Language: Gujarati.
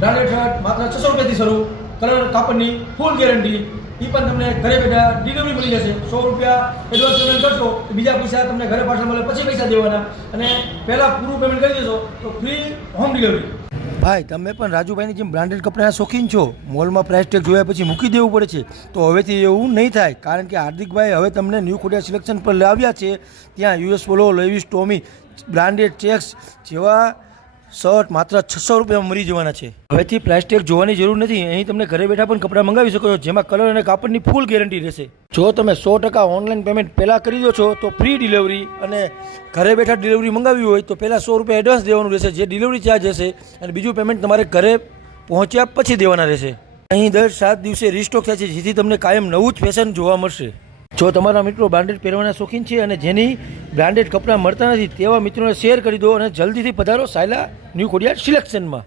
બ્રાન્ડેડ શર્ટ માત્ર 600 રૂપિયાથી શરૂ, કલર કાપડની ફૂલ ગેરંટી, એ પણ તમને ઘરે બેઠા ડિલિવરી મળી જશે. 100 રૂપિયા એડવાન્સ પેમેન્ટ કરશો તો બીજા પૈસા તમને ઘરે પાછા મળે, પછી પૈસા દેવાના, અને પહેલાં પૂરું પેમેન્ટ કરી દેશો તો ફ્રી હોમ ડિલિવરી. ભાઈ તમે પણ રાજુભાઈની જેમ બ્રાન્ડેડ કપડાના શોખીન છો, મોલમાં પ્રાઇસ ટેગ જોયા પછી મૂકી દેવું પડે છે, તો હવેથી એવું નહીં થાય, કારણ કે હાર્દિકભાઈ હવે તમને ન્યૂ ખોડિયાર સિલેક્શન પર લાવ્યા છે. ત્યાં યુએસ પોલો, લેવિસ, ટોમી બ્રાન્ડેડ ચેક્સ જેવા શર્ટ માત્ર 600 રૂપિયામાં મળી જવાના છે. હવેથી પ્રાઇસ ટેગ જોવાની જરૂર નથી, અહીં તમને ઘરે બેઠા પણ કપડાં મંગાવી શકો છો, જેમાં કલર અને કાપડની ફૂલ ગેરંટી રહેશે. જો તમે 100% ઓનલાઈન પેમેન્ટ પહેલાં કરી દો છો તો ફ્રી ડિલિવરી, અને ઘરે બેઠા ડિલિવરી મંગાવી હોય તો પહેલાં 100 રૂપિયા એડવાન્સ દેવાનું રહેશે, જે ડિલિવરી ચાર્જ હશે, અને બીજું પેમેન્ટ તમારે ઘરે પહોંચ્યા પછી દેવાના રહેશે. અહીં દર 7 દિવસે રીસ્ટોક થાય છે, જેથી તમને કાયમ નવું જ ફેશન જોવા મળશે. જો તમારા મિત્રો બ્રાન્ડેડ પહેરવાના શોખીન છે અને જેની બ્રાન્ડેડ કપડાં મળતા નથી, તેવા મિત્રોને શેર કરી દો અને જલ્દીથી પધારો સાયલા ન્યૂ ખોડિયાર સિલેક્શનમાં.